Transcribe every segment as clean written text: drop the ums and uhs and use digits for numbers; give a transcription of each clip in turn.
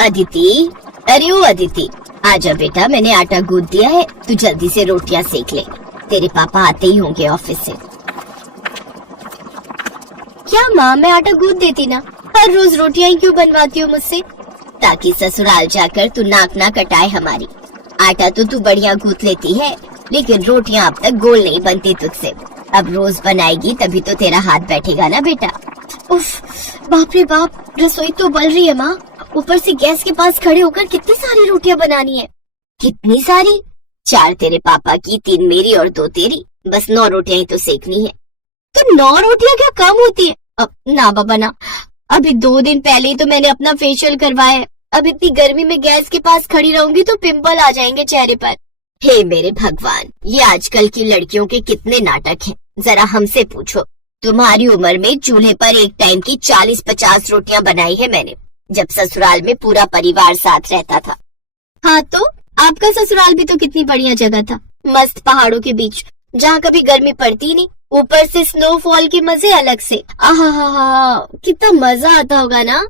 अदिति, अरे ओ अदिति, आजा बेटा, मैंने आटा गूंद दिया है, तू जल्दी से रोटियां सेक ले, तेरे पापा आते ही होंगे ऑफिस से। क्या माँ, मैं आटा गूंद देती ना, हर रोज रोटियां ही क्यों बनवाती हो मुझसे? ताकि ससुराल जाकर तू नाक ना कटाए हमारी। आटा तो तू बढ़िया गूंद लेती है, लेकिन रोटियां अब तक गोल नहीं बनती तुझसे। अब रोज बनाएगी तभी तो तेरा हाथ बैठेगा ना बेटा। उफ, बाप रे बाप, रसोई तो बल रही है माँ, ऊपर से गैस के पास खड़े होकर कितनी सारी रोटियां बनानी है। कितनी सारी? 4 तेरे पापा की, 3 मेरी और 2 तेरी, बस 9 रोटियां ही तो सेकनी है। तो 9 रोटियां क्या कम होती है? अब ना बाबा ना, अभी 2 दिन पहले ही तो मैंने अपना फेशियल करवाया है। अब इतनी गर्मी में गैस के पास खड़ी रहूंगी तो पिंपल आ जाएंगे चेहरे पर। हे मेरे भगवान, ये आजकल की लड़कियों के कितने नाटक हैं, जरा हमसे पूछो। तुम्हारी उम्र में चूल्हे पर एक टाइम की 40-50 रोटियां बनाई है मैंने, जब ससुराल में पूरा परिवार साथ रहता था। हाँ तो आपका ससुराल भी तो कितनी बढ़िया जगह था, मस्त पहाड़ों के बीच, जहाँ कभी गर्मी पड़ती नहीं, ऊपर से स्नोफॉल के मजे अलग से। आहा, कितना मजा आता होगा ना।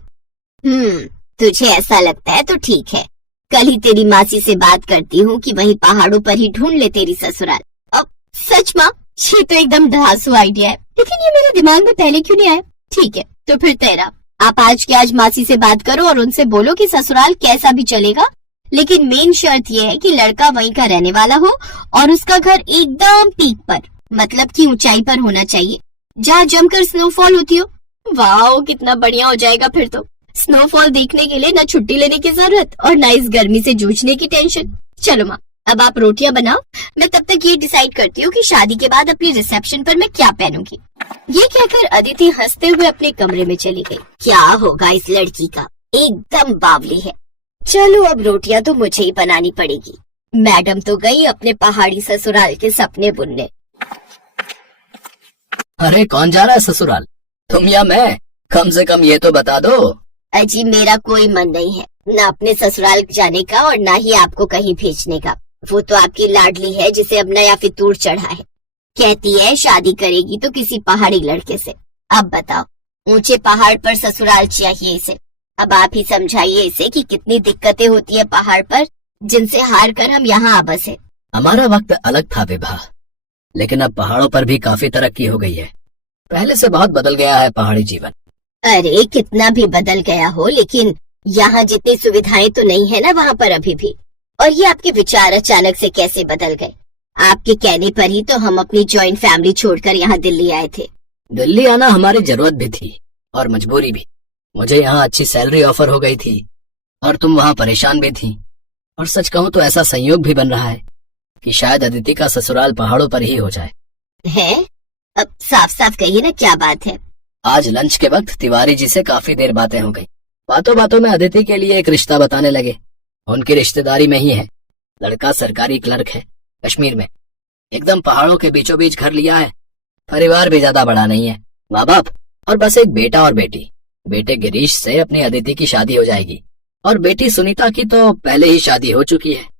तुझे ऐसा लगता है तो ठीक है, कल ही तेरी मासी से बात करती हूँ कि वही पहाड़ों पर ही ढूंढ ले तेरी ससुराल। अब सच माँ, ये तो एकदम धांसू आइडिया है, लेकिन ये मेरे दिमाग में पहले क्यों नहीं आया? ठीक है, तो फिर तेरा, आप आज के आज मासी से बात करो और उनसे बोलो कि ससुराल कैसा भी चलेगा, लेकिन मेन शर्त ये है कि लड़का वहीं का रहने वाला हो और उसका घर एकदम पीक पर, मतलब कि ऊंचाई पर होना चाहिए, जहाँ जमकर स्नोफॉल होती हो। वाह, कितना बढ़िया हो जाएगा फिर तो। स्नोफॉल देखने के लिए न छुट्टी लेने की जरूरत और न इस गर्मी से जूझने की टेंशन। चलो माँ, अब आप रोटियां बनाओ, मैं तब तक ये डिसाइड करती हूँ कि शादी के बाद अपनी रिसेप्शन पर मैं क्या पहनूंगी। ये कहकर अदिति हंसते हुए अपने कमरे में चली गई। क्या होगा इस लड़की का, एकदम बावली है। चलो अब रोटियां तो मुझे ही बनानी पड़ेगी। मैडम तो गई अपने पहाड़ी ससुराल के सपने बुनने। अरे कौन जा रहा है ससुराल, तुम या मैं? कम से कम ये तो बता दो। अजी मेरा कोई मन नहीं है, न अपने ससुराल जाने का और न ही आपको कहीं भेजने का। वो तो आपकी लाडली है जिसे अब नया फितूर चढ़ा है, कहती है शादी करेगी तो किसी पहाड़ी लड़के से। अब बताओ, ऊंचे पहाड़ पर ससुराल चाहिए इसे। अब आप ही समझाइए इसे कि कितनी दिक्कतें होती है पहाड़ पर, जिनसे हार कर हम यहाँ आ बसे। हमारा वक्त अलग था विभा, लेकिन अब पहाड़ों पर भी काफी तरक्की हो गई है। पहले से बहुत बदल गया है पहाड़ी जीवन। अरे कितना भी बदल गया हो, लेकिन यहाँ जितनी सुविधाएं तो नहीं है ना वहाँ पर अभी भी। और ये आपके विचार अचानक से कैसे बदल गए? आपके कहने पर ही तो हम अपनी जॉइंट फैमिली छोड़कर यहाँ दिल्ली आए थे। दिल्ली आना हमारी जरूरत भी थी और मजबूरी भी। मुझे यहाँ अच्छी सैलरी ऑफर हो गई थी और तुम वहाँ परेशान भी थी। और सच कहूँ तो ऐसा संयोग भी बन रहा है कि शायद अदिति का ससुराल पहाड़ों पर ही हो जाए। है? अब साफ साफ कहिए ना, क्या बात है? आज लंच के वक्त तिवारी जी से काफी देर बातें हो गई। बातों बातों में अदिति के लिए एक रिश्ता बताने लगे। उनकी रिश्तेदारी में ही है। लड़का सरकारी क्लर्क है, कश्मीर में, एकदम पहाड़ों के बीचों बीच घर लिया है। परिवार भी ज्यादा बड़ा नहीं है, माँ बाप और बस एक बेटा और बेटी। बेटे गिरीश से अपनी अदिति की शादी हो जाएगी और बेटी सुनीता की तो पहले ही शादी हो चुकी है।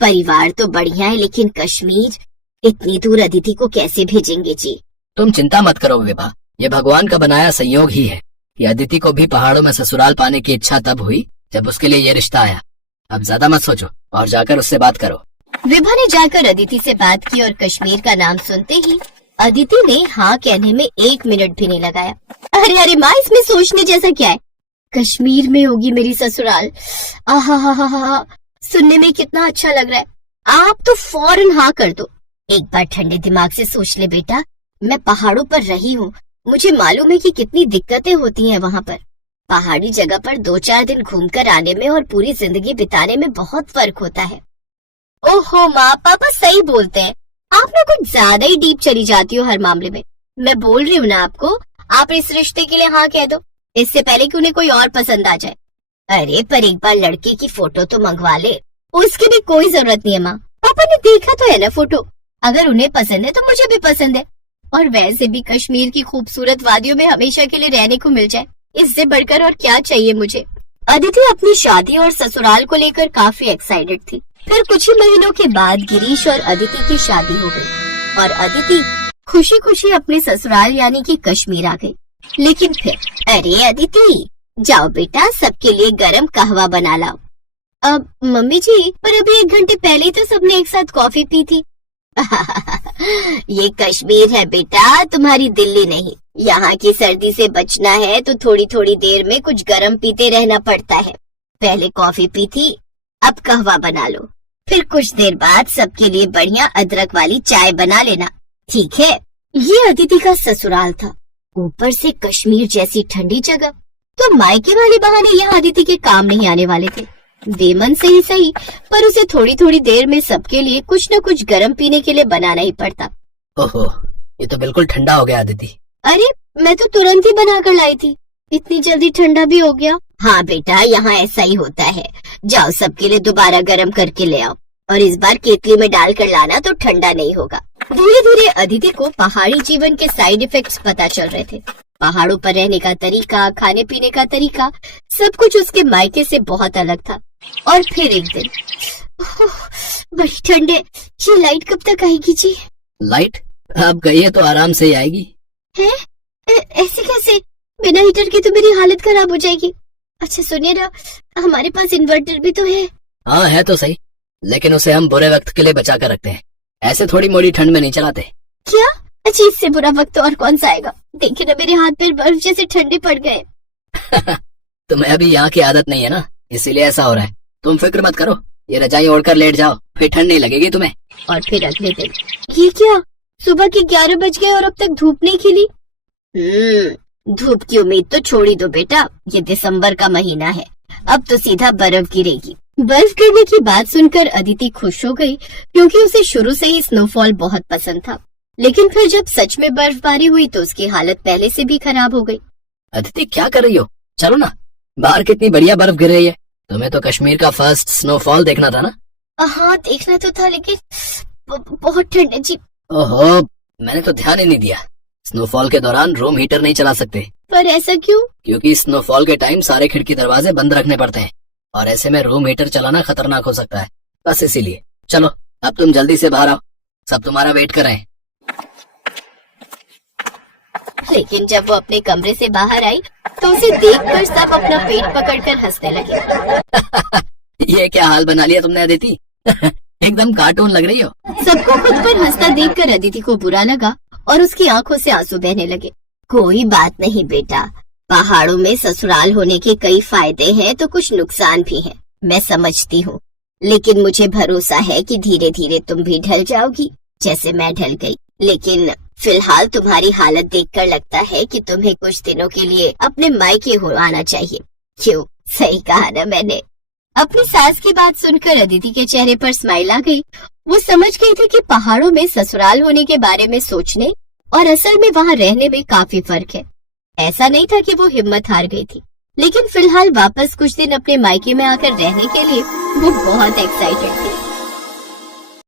परिवार तो बढ़िया है, लेकिन कश्मीर, इतनी दूर अदिति को कैसे भेजेंगे जी? तुम चिंता मत करो विभा, ये भगवान का बनाया संयोग ही है कि अदिति को भी पहाड़ों में ससुराल पाने की इच्छा तब हुई जब उसके लिए ये रिश्ता आया। अब ज्यादा मत सोचो और जाकर उससे बात करो। विभा ने जाकर अदिति से बात की और कश्मीर का नाम सुनते ही अदिति ने हाँ कहने में 1 मिनट भी नहीं लगाया। अरे माँ, इसमें सोचने जैसा क्या है? कश्मीर में होगी मेरी ससुराल। आहा, सुनने में कितना अच्छा लग रहा है। आप तो फौरन हाँ कर दो। एक बार ठंडे दिमाग से सोच ले बेटा, मैं पहाड़ों पर रही हूँ, मुझे मालूम है कि कितनी दिक्कतें होती हैं वहाँ पर। पहाड़ी जगह पर 2-4 दिन घूमकर आने में और पूरी जिंदगी बिताने में बहुत फर्क होता है। ओहो माँ, पापा सही बोलते हैं, आप ना कुछ ज्यादा ही डीप चली जाती हो हर मामले में। मैं बोल रही हूँ ना आपको, आप इस रिश्ते के लिए हाँ कह दो, इससे पहले कि उन्हें कोई और पसंद आ जाए। अरे पर एक बार लड़के की फोटो तो मंगवा ले। उसकी भी कोई जरूरत नहीं है माँ, पापा ने देखा तो है ना फोटो। अगर उन्हें पसंद है तो मुझे भी पसंद है। और वैसे भी कश्मीर की खूबसूरत वादियों में हमेशा के लिए रहने को मिल जाए, इससे बढ़कर और क्या चाहिए मुझे। अदिति अपनी शादी और ससुराल को लेकर काफी एक्साइटेड थी। फिर कुछ ही महीनों के बाद गिरीश और अदिति की शादी हो गई और अदिति खुशी खुशी अपने ससुराल यानी कि कश्मीर आ गई। लेकिन फिर, अरे अदिति, जाओ बेटा, सबके लिए गरम कहवा बना लाओ। अब मम्मी जी, पर अभी 1 घंटे पहले ही तो सबने एक साथ कॉफी पी थी। ये कश्मीर है बेटा, तुम्हारी दिल्ली नहीं। यहाँ की सर्दी से बचना है तो थोड़ी थोड़ी देर में कुछ गरम पीते रहना पड़ता है। पहले कॉफी पी थी, अब कहवा बना लो। फिर कुछ देर बाद सबके लिए बढ़िया अदरक वाली चाय बना लेना, ठीक है? ये अदिति का ससुराल था, ऊपर से कश्मीर जैसी ठंडी जगह, तो मायके वाले बहाने यहाँ अदिति के काम नहीं आने वाले थे। बेमन से ही सही, पर उसे थोड़ी थोड़ी देर में सबके लिए कुछ न कुछ गरम पीने के लिए बनाना ही पड़ता। ओहो, ये तो बिल्कुल ठंडा हो गया अदिति। अरे मैं तो तुरंत ही बना कर लाई थी, इतनी जल्दी ठंडा भी हो गया। हाँ बेटा, यहाँ ऐसा ही होता है। जाओ सबके लिए दोबारा गरम करके ले आओ, और इस बार केतली में डालकर लाना तो ठंडा नहीं होगा। धीरे धीरे अदिति को पहाड़ी जीवन के साइड इफेक्ट्स पता चल रहे थे। पहाड़ों पर रहने का तरीका, खाने पीने का तरीका, सब कुछ उसके मायके से बहुत अलग था। और फिर एक दिन, बड़ी ठंड है, ये लाइट कब तक आएगी जी? लाइट अब गई है तो आराम से ही आएगी। है? ऐसे कैसे? बिना हीटर के तो मेरी हालत खराब हो जाएगी। अच्छा सुनिए ना, हमारे पास इन्वर्टर भी तो है। हाँ है तो सही, लेकिन उसे हम बुरे वक्त के लिए बचा कर रखते हैं, ऐसे थोड़ी मोड़ी ठंड में नहीं चलाते। क्या? अच्छा, इससे बुरा वक्त और कौन सा आएगा? देखिए ना, मेरे हाथ पैर बर्फ जैसे ठंडे पड़ गए। तुम्हें अभी यहाँ की आदत नहीं है ना, इसीलिए ऐसा हो रहा है। तुम फिक्र मत करो, ये रजाई ओढ़कर लेट जाओ, फिर ठंड नहीं लगेगी तुम्हें। और फिर अगले दिन, ये क्या, सुबह के 11 बज गए और अब तक धूप नहीं खिली। धूप की उम्मीद तो छोड़ ही दो बेटा, ये दिसंबर का महीना है, अब तो सीधा बर्फ गिरेगी। बर्फ गिरने की बात सुनकर अदिति खुश हो गई, क्योंकि उसे शुरू से ही स्नोफॉल बहुत पसंद था। लेकिन फिर जब सच में बर्फबारी हुई तो उसकी हालत पहले से भी खराब हो गई। अदिति क्या कर रही हो? चलो ना, बाहर कितनी बढ़िया बर्फ गिर रही है। तुम्हें तो कश्मीर का फर्स्ट स्नोफॉल देखना था ना। हाँ देखना तो था, लेकिन बहुत ठंड है जी। ओहो, मैंने तो ध्यान ही नहीं दिया। स्नोफॉल के दौरान रूम हीटर नहीं चला सकते। पर ऐसा क्यों? क्योंकि स्नोफॉल के टाइम सारे खिड़की दरवाजे बंद रखने पड़ते हैं, और ऐसे में रूम हीटर चलाना खतरनाक हो सकता है, बस इसीलिए। चलो अब तुम जल्दी से बाहर आओ, सब तुम्हारा वेट कर रहे हैं। लेकिन जब वो अपने कमरे से बाहर आई तो उसे देखकर सब अपना पेट पकड़कर हंसने लगे। ये क्या हाल बना लिया तुमने अदिति? एकदम कार्टून लग रही हो। सबको खुद पर हंसता देखकर अदिति को बुरा लगा और उसकी आंखों से आंसू बहने लगे। कोई बात नहीं बेटा, पहाड़ों में ससुराल होने के कई फायदे हैं तो कुछ नुकसान भी हैं, मैं समझती हूँ। लेकिन मुझे भरोसा है कि धीरे धीरे तुम भी ढल जाओगी, जैसे मैं ढल गई। लेकिन फिलहाल तुम्हारी हालत देखकर लगता है कि तुम्हें कुछ दिनों के लिए अपने मायके हो आना चाहिए। क्यों, सही कहा ना मैंने? अपनी सास की बात सुनकर अदिति के चेहरे पर स्माइल आ गई। वो समझ गई थी कि पहाड़ों में ससुराल होने के बारे में सोचने और असल में वहाँ रहने में काफी फर्क है। ऐसा नहीं था कि वो हिम्मत हार गई थी, लेकिन फिलहाल वापस कुछ दिन अपने मायके में आकर रहने के लिए वो बहुत एक्साइटेड थी।